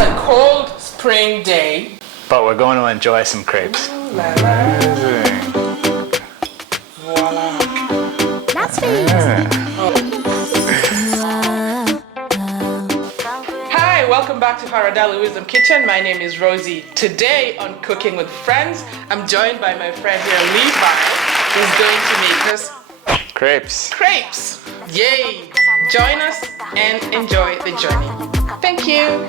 It's a cold spring day. But we're going to enjoy some crepes. Amazing. Voila. That's sweet. Hi, welcome back to Haradali Wisdom Kitchen. My name is Rosie. Today on Cooking with Friends, I'm joined by my friend here, Levi, who's going to make us Crepes. crepes. Yay! Join us and enjoy the journey. Thank you.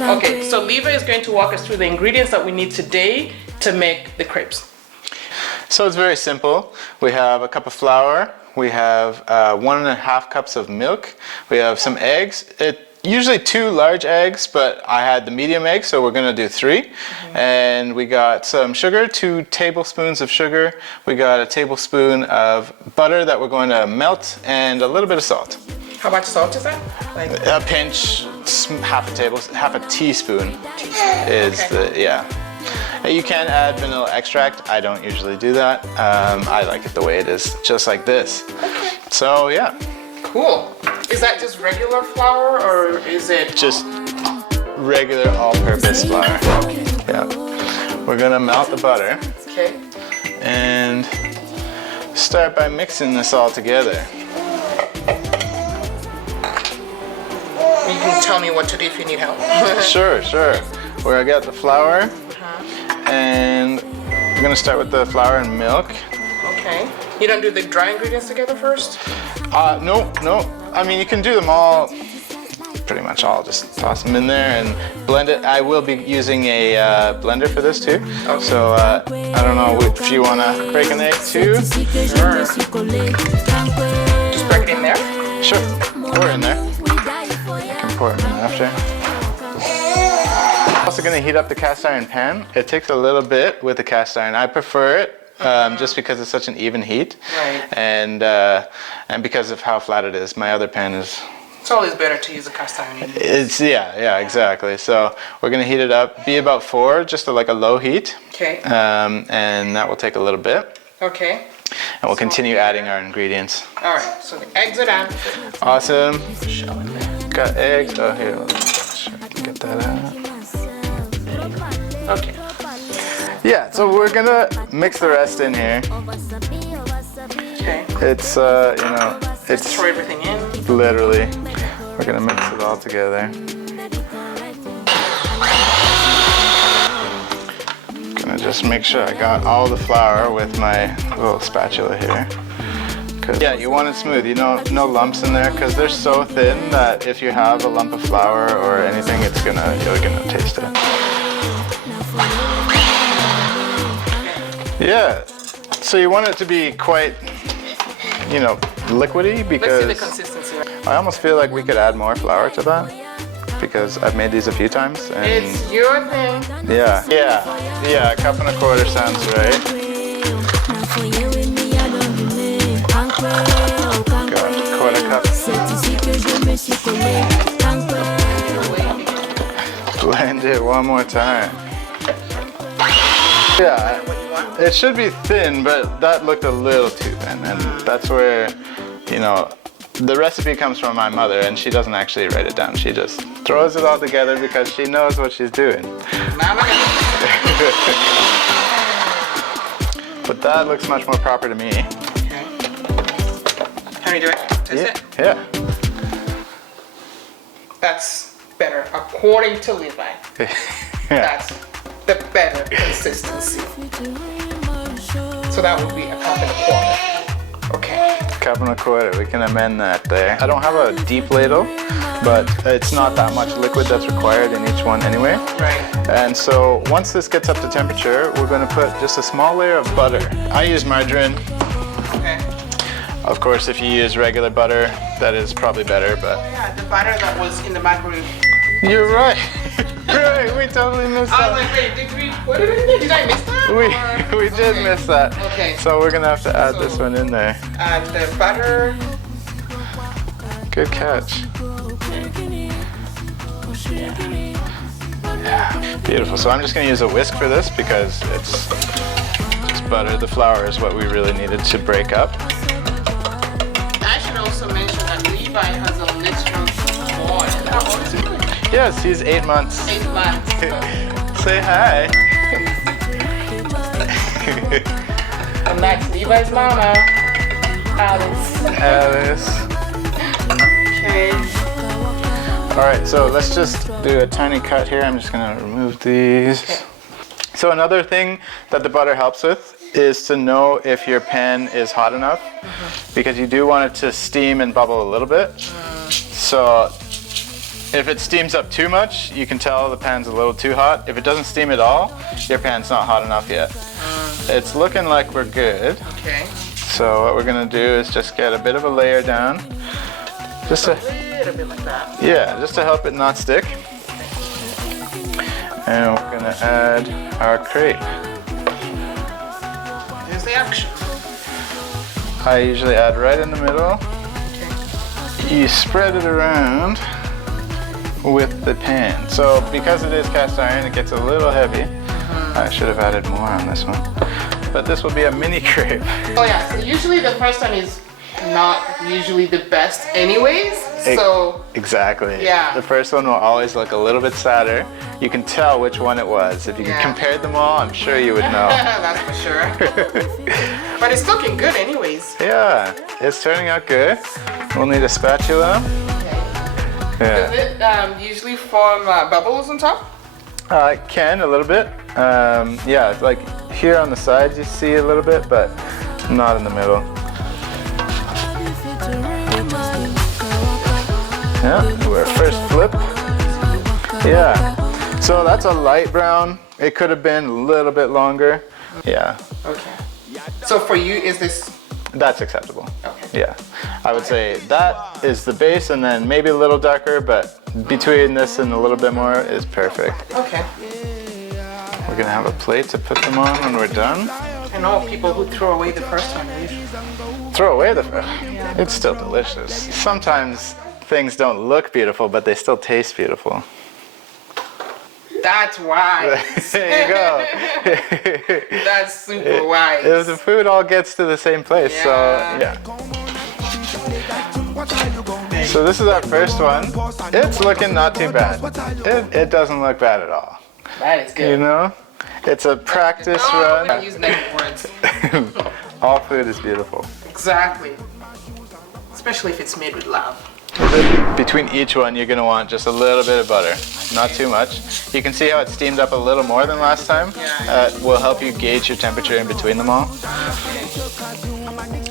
Okay, so Levi is going to walk us through the ingredients that we need today to make the crepes. So it's very simple. We have a cup of flour. We have 1.5 cups of milk. We have some eggs. Usually 2 large eggs, but I had the medium egg, so we're gonna do 3. And we got some sugar, 2 tablespoons of sugar. We got a tablespoon of butter that we're going to melt, and a little bit of salt. How much salt is that? Like A pinch, half a teaspoon is okay. You can add vanilla extract. I don't usually do that. I like it the way it is, just like this. Okay. So yeah. Cool. Is that just regular flour or is it Just regular all-purpose flour. Yeah. We're gonna melt the butter okay? and start by mixing this all together. You can tell me what to do if you need help. Sure. Where I got the flour, and we're gonna start with the flour and milk. Okay. You don't do the dry ingredients together first? No. I mean, you can do them all, pretty much all. Just toss them in there and blend it. I will be using a blender for this too. Okay. So I don't know if you want to break an egg too. Sure. Just break it in there? Sure. Pour it in there. I can pour it in after. Also going to heat up the cast iron pan. It takes a little bit with the cast iron. I prefer it. Just because it's such an even heat, Right. and because of how flat it is. My other pan is. It's always better to use a cast iron. It's exactly. So we're gonna heat it up. Be about 4, just like a low heat. Okay. And that will take a little bit. Okay. And we'll continue adding our ingredients. All right. So the eggs are down. Awesome. Shell in there. Got eggs. Oh, here. Let's sure I can get that out. Okay. Yeah. So we're gonna mix the rest in here. Okay. It's it's Throw everything in. literally. We're gonna mix it all together. Gonna just make sure I got all the flour with my little spatula here. Yeah, you want it smooth. You know, no lumps in there, because they're so thin that if you have a lump of flour or anything, you're gonna taste it. Yeah. So you want it to be quite, liquidy, because Let's see the consistency. I almost feel like we could add more flour to that, because I've made these a few times. And It's your thing. Yeah, 1.25 cups sounds right. Got 1/4 cup. Blend it one more time. Yeah, it should be thin, but that looked a little too thin, and that's where, the recipe comes from my mother, and she doesn't actually write it down. She just throws it all together because she knows what she's doing. But that looks much more proper to me. Okay. How do you do it? Taste it? Yeah. That's better, according to Levi. Yeah. That's the better consistency. So that would be 1.25 cups. Okay. 1.25 cups, we can amend that there. I don't have a deep ladle, but it's not that much liquid that's required in each one anyway. Right. And so once this gets up to temperature, we're going to put just a small layer of butter. I use margarine. Okay. Of course, if you use regular butter, that is probably better, but... Yeah, the butter that was in the microwave. You're right. Right, we totally missed I that. was like, wait, did we put it in there? Did I miss that? We did miss that. Okay. So we're gonna have to add this one in there. Add the butter. Good catch. Yeah, beautiful. So I'm just gonna use a whisk for this because it's just butter. The flour is what we really needed to break up. I should also mention that Levi has a literal Yes, he's 8 months. 8 months. Say hi. And that's Levi's mama, Alice. Alice. Okay. All right, so let's just do a tiny cut here. I'm just gonna remove these. Okay. So another thing that the butter helps with is to know if your pan is hot enough, because you do want it to steam and bubble a little bit. So if it steams up too much, you can tell the pan's a little too hot. If it doesn't steam at all, your pan's not hot enough yet. It's looking like we're good. Okay. So what we're gonna do is just get a bit of a layer down. Just A little bit like that. yeah, just to help it not stick. And we're gonna add our crepe. Here's the action. I usually add right in the middle. Okay. You spread it around with the pan. So because it is cast iron, it gets a little heavy. I should have added more on this one. But this will be a mini crepe. Oh yeah, so usually the first one is not usually the best anyways. So Exactly. Yeah. The first one will always look a little bit sadder. You can tell which one it was. If you Yeah. compared them all, I'm sure you would know. that's for sure. But it's looking good anyways. Yeah, it's turning out good. We'll need a spatula. Does Yeah. it usually form bubbles on top? It can a little bit. Yeah, it's like here on the sides you see a little bit, but not in the middle. Yeah, we're first flip. Yeah, so that's a light brown. It could have been a little bit longer. Yeah, Okay. So for you, is this that's acceptable. okay? Yeah, I would say that is the base, and then maybe a little darker, but between this and a little bit more is perfect. Okay. We're gonna have a plate to put them on when we're done. I know people who throw away the first one. Throw away the it's still delicious. Sometimes things don't look beautiful, but they still taste beautiful. That's wise. There you go. That's super wise. If the food all gets to the same place, so yeah. So this is our first one. It's looking not too bad. It doesn't look bad at all. That is good. You know? It's a practice Oh, run. use negative words. All food is beautiful. Exactly. Especially if it's made with love. Between each one, you're gonna want just a little bit of butter, not too much. You can see how it steamed up a little more than last time. Will help you gauge your temperature in between them all.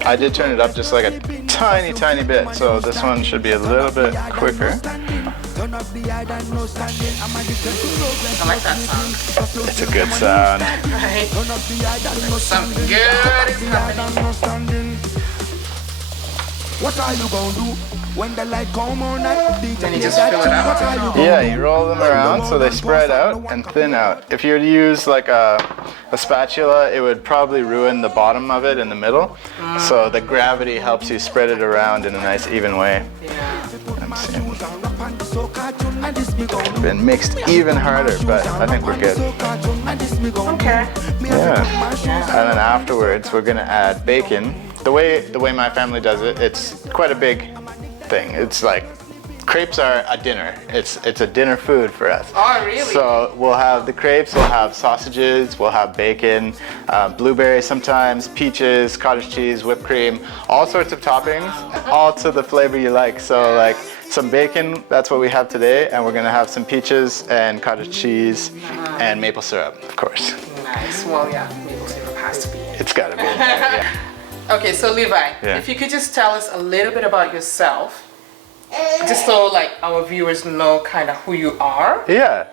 I did turn it up just like a tiny, tiny bit, so this one should be a little bit quicker. I like that sound. It's a good sound. Right? Something good is happening. What are you gonna do when the light come on night? Then you just fill it out. Yeah, you roll them around so they spread out and thin out. If you were to use like a spatula, it would probably ruin the bottom of it in the middle. So the gravity helps you spread it around in a nice even way. I'm seeing been mixed even harder, but I think we're good. Okay. Yeah. And then afterwards, we're gonna add bacon. The way my family does it, it's quite a big thing. It's like crepes are a dinner. It's a dinner food for us. Oh, really? So we'll have the crepes, we'll have sausages, we'll have bacon, blueberries sometimes, peaches, cottage cheese, whipped cream, all sorts of toppings, all to the flavor you like. So like some bacon, that's what we have today, and we're gonna have some peaches and cottage cheese and maple syrup, of course. Nice. Well, yeah, maple syrup has to be in. It's gotta be in there, yeah. Okay, so Levi, Yeah. if you could just tell us a little bit about yourself, just so like our viewers know kind of who you are. Yeah.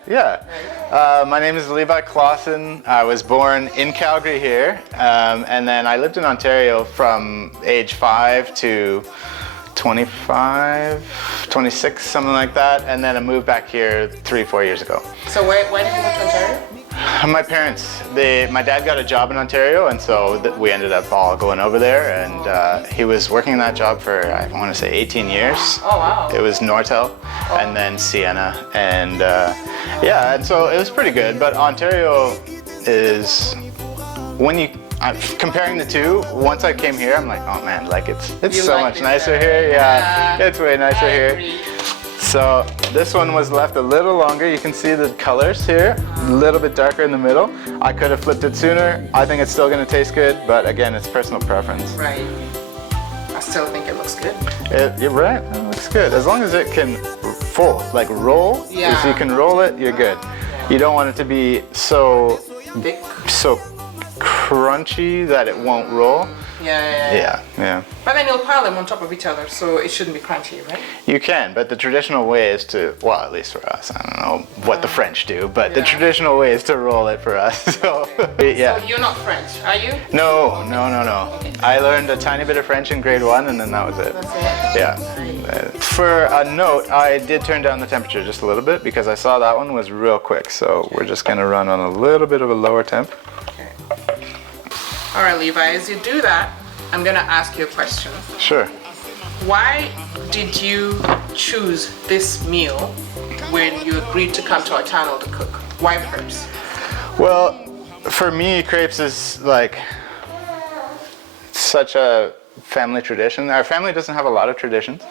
My name is Levi Clausen. I was born in Calgary here, and then I lived in Ontario from age 5 to 25, 26, something like that, and then I moved back here 3-4 years ago. So where did you move to Ontario? My parents, my dad got a job in Ontario, and so we ended up all going over there, and he was working that job for, I want to say 18 years. Oh, wow. It was Nortel, and then Sienna, and yeah, and so it was pretty good, but Ontario is, when you, comparing the two, once I came here, I'm like, oh man, like it's You so liked much it nicer better. here, yeah, it's way nicer I here. agree. So this one was left a little longer. You can see the colors here, a little bit darker in the middle. I could have flipped it sooner. I think it's still going to taste good, but again, it's personal preference. Right. I still think it looks good. You're right, it looks good. As long as it can fold, like roll, Yeah. if you can roll it, you're good. You don't want it to be so Thick. so crunchy that it won't roll. Yeah. But then you'll pile them on top of each other, so it shouldn't be crunchy, right? You can, but the traditional way is to, well, at least for us, I don't know what the French do, but the traditional way is to roll it for us. So, yeah. So you're not French, are you? No. I learned a tiny bit of French in grade 1 and then that was it. That's it? Yeah. For a note, I did turn down the temperature just a little bit because I saw that one was real quick. So we're just gonna run on a little bit of a lower temp. Okay. All right, Levi, as you do that, I'm gonna ask you a question. Sure. Why did you choose this meal when you agreed to come to our channel to cook? Why crepes? Well, for me, crepes is like such a family tradition. Our family doesn't have a lot of traditions.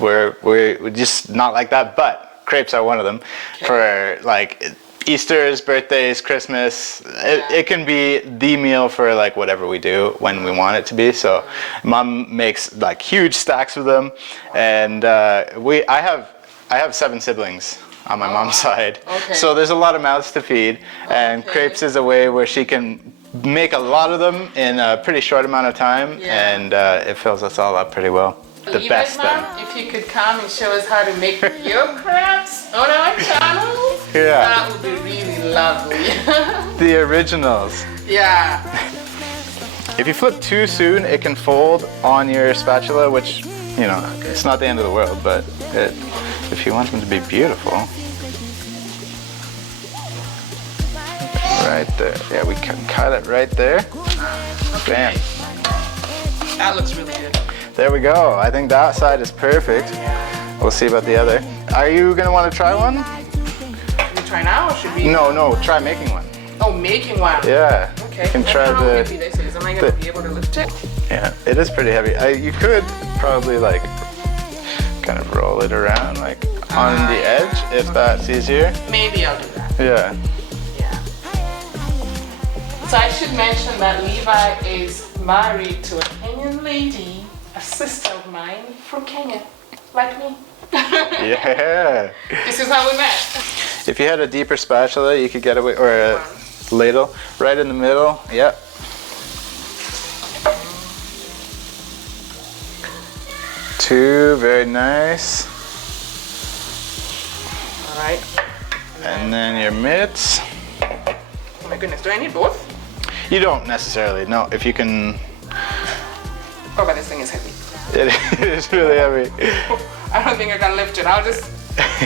We're just not like that, but crepes are one of them. Okay. For like Easter's, birthdays, Christmas, it can be the meal for like whatever we do when we want it to be. So Mom makes like huge stacks of them, and I have 7 siblings on my mom's side. Okay. So there's a lot of mouths to feed, and crepes is a way where she can make a lot of them in a pretty short amount of time, and it fills us all up pretty well. The Levi's best mom, if you could come and show us how to make your crepes on our channel, that would be really lovely. The originals. Yeah. If you flip too soon, it can fold on your spatula, which, you know, it's not the end of the world, but if you want them to be beautiful. Right there. Yeah, we can cut it right there. Okay. Bam. That looks really good. There we go. I think that side is perfect. We'll see about the other. Are you going to want to try one? Should we try now or should we? No, try making one. Oh, making one. Yeah. Okay. You can try how heavy this is. Am I going to be able to lift it? Yeah, it is pretty heavy. You could probably like kind of roll it around like on the edge if that's easier. Maybe I'll do that. Yeah. So I should mention that Levi is married to a Kenyan lady, a sister of mine from Kenya, like me. Yeah. This is how we met. If you had a deeper spatula, you could get away, or a ladle, right in the middle. Yep. Two, very nice. All right. And then your mitts. Oh my goodness, do I need both? You don't necessarily, no. If you can. Oh, but this thing is heavy. It is really heavy. I don't think I can lift it. I'll just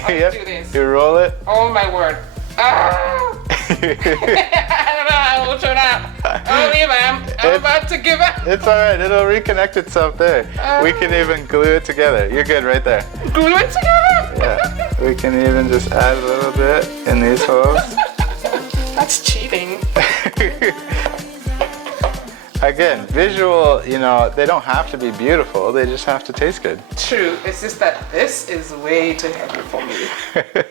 do this. You roll it. Oh my word. Ah! I don't know how it will turn out. Oh, Levi, I'm about to give up. It's alright, it'll reconnect itself there. We can even glue it together. You're good right there. Glue it together? Yeah. We can even just add a little bit in these holes. That's cheating. Again, visual, you know, they don't have to be beautiful, they just have to taste good. True, it's just that this is way too heavy for me.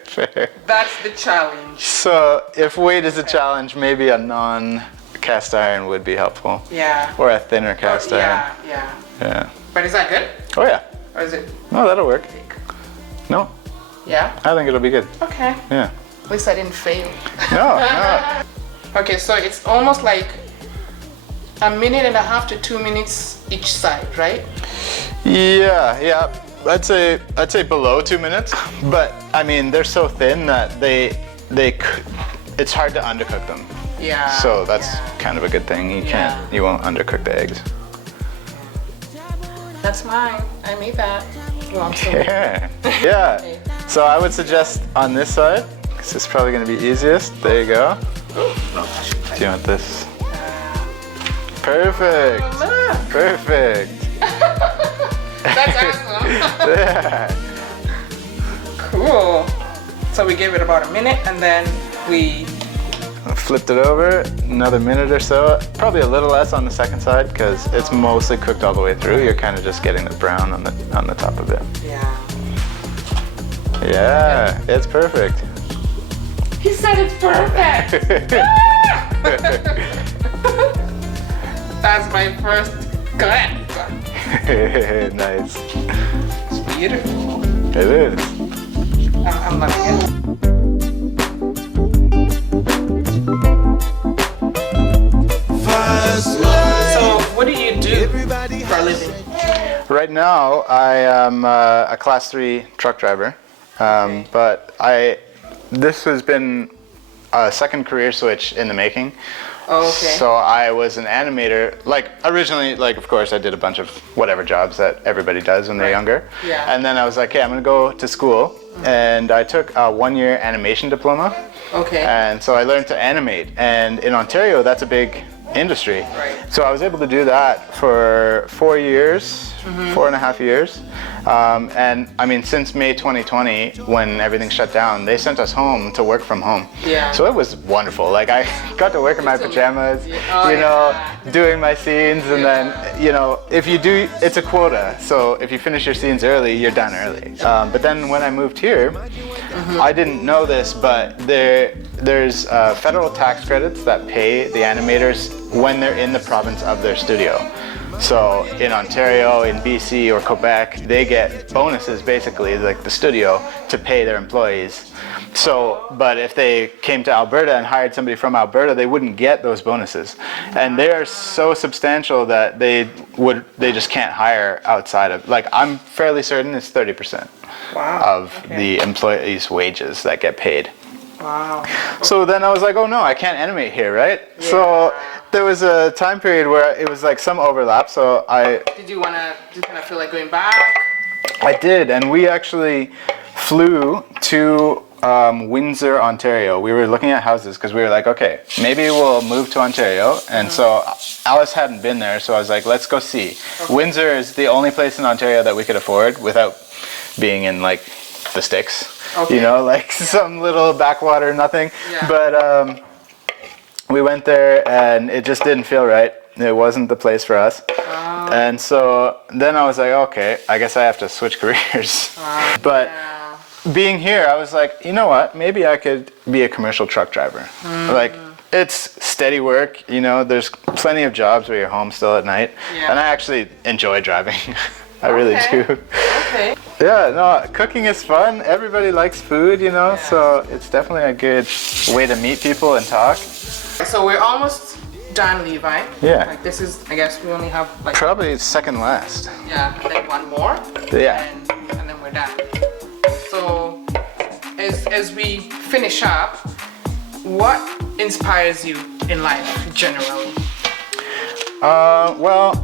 Fair. That's the challenge. So, if weight is a challenge, maybe a non-cast iron would be helpful. Yeah. Or a thinner cast iron. Yeah. But is that good? Oh yeah. Or is it No, that'll work. thick? No, Yeah? I think it'll be good. Okay. Yeah. At least I didn't fail. No. Okay, so it's almost like 1.5 minutes to 2 minutes each side, right? Yeah. I'd say below 2 minutes, but I mean they're so thin that it's hard to undercook them. Yeah. So that's kind of a good thing. You won't undercook the eggs. That's mine. I made that. Well, I'm still Yeah. Okay. So I would suggest on this side, because it's probably going to be easiest. There you go. Do you want this? Perfect. Perfect. That's awesome. Yeah. Cool. So we gave it about 1 minute and then we Flipped it over, another minute or so. Probably a little less on the second side because it's mostly cooked all the way through. You're kind of just getting the brown on the top of it. Yeah. Yeah, it's perfect. He said it's perfect. That's my first glance. Nice. It's beautiful. It is. I'm loving it. So, what do you do for a living? Right now, I am a Class 3 truck driver, but this has been a second career switch in the making. Oh, okay. So I was an animator, like originally, like of course I did a bunch of whatever jobs that everybody does when they're younger. Yeah. And then I was like, okay, I'm gonna go to school, and I took a 1-year animation diploma. Okay. And so I learned to animate, and in Ontario, that's a big industry. Right. So I was able to do that for 4 years, 4.5 years. And I mean, since May 2020, when everything shut down, they sent us home to work from home. Yeah. So it was wonderful. Like I got to work in my pajamas, doing my scenes, and then, if you do, it's a quota. So if you finish your scenes early, you're done early. But then when I moved here, I didn't know this, but there's federal tax credits that pay the animators when they're in the province of their studio. So in Ontario, in BC or Quebec, they get bonuses basically, like the studio, to pay their employees. So, but if they came to Alberta and hired somebody from Alberta, they wouldn't get those bonuses. And they are so substantial that they just can't hire outside of, like I'm fairly certain it's 30% of the employees' wages that get paid. Wow. So then I was like, oh no, I can't animate here, right? Yeah. So there was a time period where it was like some overlap, so Did you kind of feel like going back? I did, and we actually flew to Windsor, Ontario. We were looking at houses because we were like, okay, maybe we'll move to Ontario. And so Alice hadn't been there, so I was like, let's go see. Okay. Windsor is the only place in Ontario that we could afford without being in like the sticks. Okay. Some little backwater, nothing. Yeah. But we went there and it just didn't feel right. It wasn't the place for us. Oh. And so then I was like, okay, I guess I have to switch careers. But being here, I was like, you know what? Maybe I could be a commercial truck driver. Like, it's steady work, there's plenty of jobs where you're home still at night. Yeah. And I actually enjoy driving. I really do. Okay. Yeah, no, cooking is fun. Everybody likes food, so it's definitely a good way to meet people and talk. So we're almost done, Levi. Yeah. Like this is, I guess we only have like... Probably second last. Yeah, and then one more. Yeah. And then we're done. So as we finish up, what inspires you in life generally? Well,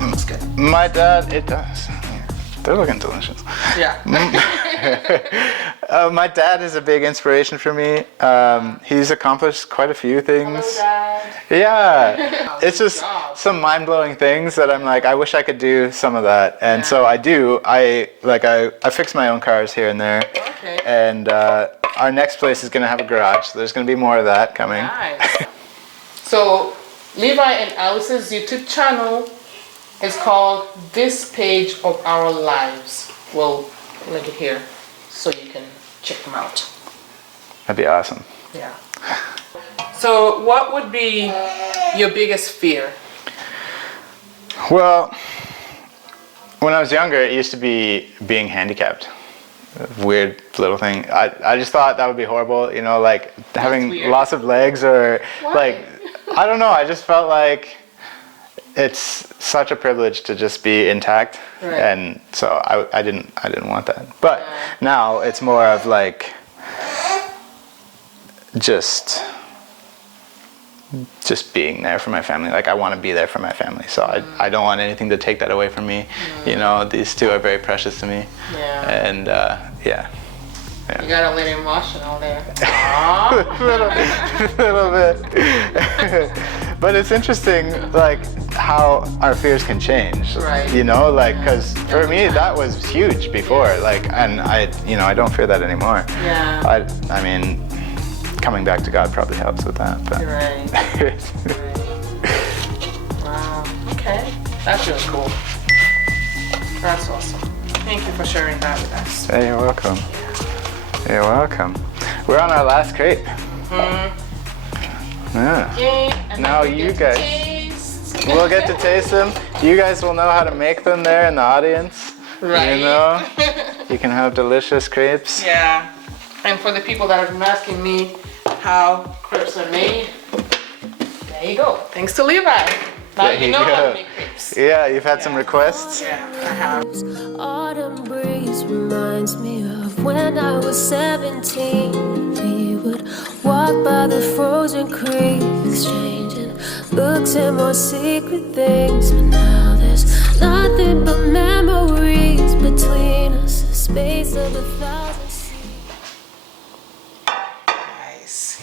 that's good. My dad, it does. They're looking delicious. Yeah. My dad is a big inspiration for me. He's accomplished quite a few things. Hello, Dad. Yeah. It's just some mind-blowing things that I'm like, I wish I could do some of that. And so I do. I fix my own cars here and there. Okay. And our next place is going to have a garage. So there's going to be more of that coming. Nice. So Levi and Alice's YouTube channel is called This Page of Our Lives. We'll link it here so you can check them out. That'd be awesome. Yeah. So what would be your biggest fear? Well, when I was younger, it used to be being handicapped. Weird little thing. I just thought that would be horrible, like having loss of legs or like, I don't know, I just felt like it's such a privilege to just be intact, and so I didn't want that. But now it's more of like just being there for my family. Like I want to be there for my family, so I don't want anything to take that away from me. These two are very precious to me. Yeah. And yeah. You got a little emotional there. a little bit. But it's interesting, like how our fears can change. Right. Because for me that was huge before. Like, and I don't fear that anymore. Yeah. I mean, coming back to God probably helps with that. But. Right. Wow. Okay. That's really cool. That's awesome. Thank you for sharing that with us. Hey, you're welcome. You're welcome. We're on our last crepe. Yeah. Okay, and Now then we you get to guys. taste. We'll get to taste them. You guys will know how to make them there in the audience. Right. You know, you can have delicious crepes. Yeah. And for the people that have been asking me how crepes are made, there you go. Thanks to Levi. Now There you you know how go. to make crepes. Yeah, you've had some requests. Yeah, I have. Autumn breeze reminds me of when I was 17. We would walk by the frozen creek, exchanging looks and more secret things. But now there's nothing but memories between us, a space of 1,000 seas. Nice.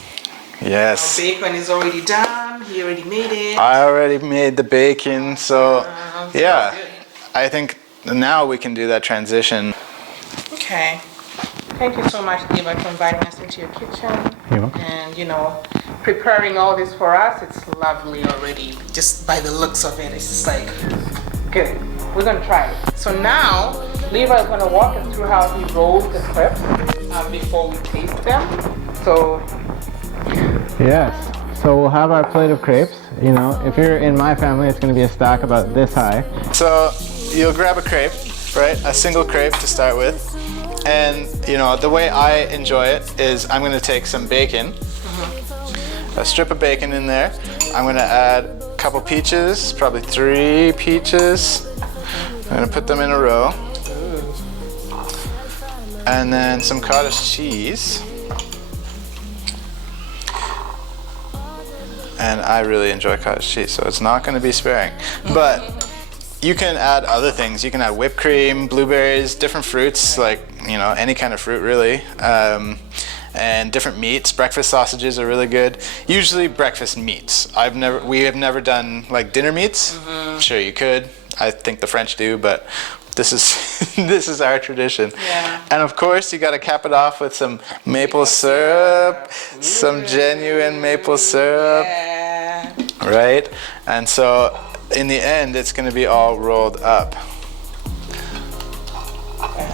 Yes. Bacon is already done. He already made it. I already made the bacon, so yeah, good. I think now we can do that transition. Okay. Thank you so much, Levi, for inviting us into your kitchen. You're welcome. And, you know, preparing all this for us. It's lovely already. Just by the looks of it, it's just like, good. We're going to try it. So now, Levi is going to walk us through how he rolls the crepes before we taste them. So, Yes. So we'll have our plate of crepes. You know, if you're in my family, it's going to be a stack about this high. So you'll grab a crepe, right? A single crepe to start with. And you know, the way I enjoy it is I'm gonna take some bacon, a strip of bacon in there. I'm gonna add a couple peaches, probably 3 peaches. I'm gonna put them in a row. And then some cottage cheese. And I really enjoy cottage cheese, so it's not gonna be sparing. But you can add other things. You can add whipped cream, blueberries, different fruits, like, you know, any kind of fruit really. And different meats. Breakfast sausages are really good. Usually breakfast meats. We have never done like dinner meats. Sure, you could. I think the French do, but this is this is our tradition. Yeah. And of course, you got to cap it off with some maple syrup, some genuine maple syrup, yeah. right? And so in the end, it's going to be all rolled up.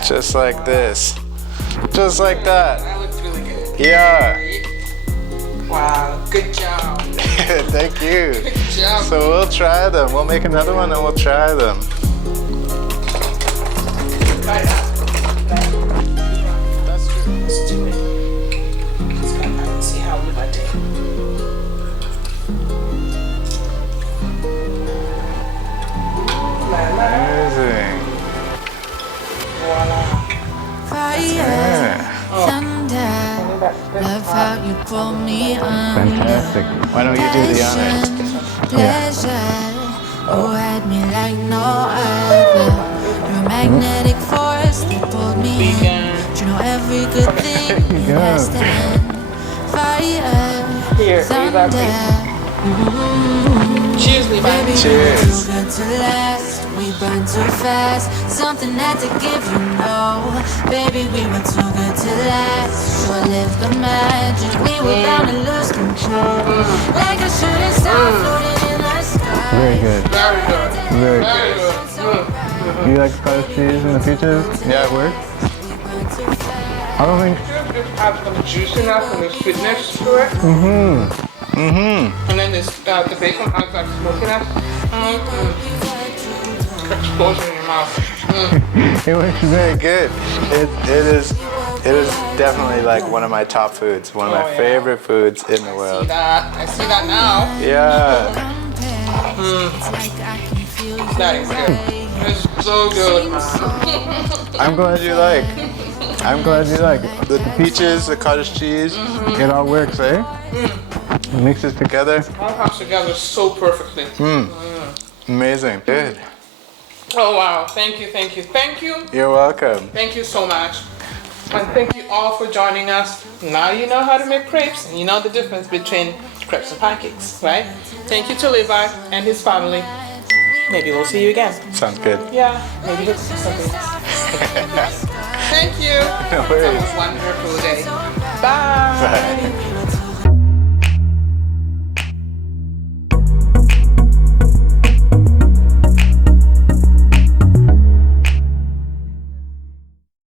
Just like this. Just like that. That looks really good. Yeah. Wow, good job. Thank you. Good job. So we'll try them. We'll make another one and we'll try them. Try that. That's true. Let's do it. Let's go back and see how we like it. Amazing. Voila. Fire, thunder, love how you pull me under. Fantastic. Why don't you do the honors? Pleasure, oh, had me like no other. You're a magnetic force that pulled me in. You know every good thing has to end. Fire, Here, thunder. Cheers, Levi. Baby, we were Cheers. too good to last. We burned too fast. Something had to give, you know. Baby, we were too good to last. Sure lived the magic. We were bound to lose control. Like a shooting star floating in the sky. Very good. Very good. Very Very good. good. Do you like cottage cheese in the peaches? Yeah. It works? I don't think. Just add some juiciness and the sweetness to it. And then this, the bacon adds that smokiness. Explosion in your mouth. It works very good. It is definitely like one of my top foods. One of my Oh, yeah. favorite foods in the See world. that? I see that now. Yeah. That is good. It's so good, man. I'm glad you like. I'm glad you like the peaches, the cottage cheese. It all works, eh? It mixes together. All comes together so perfectly. Amazing. Good. Oh wow! Thank you, thank you, thank you, You're welcome. thank you so much, and thank you all for joining us. Now you know how to make crepes, and you know the difference between crepes and pancakes, right? Thank you to Levi and his family. Maybe we'll see you again. Sounds good. Yeah, maybe he'll see something else. Thank you. No worries. Have a wonderful day. Bye. Bye.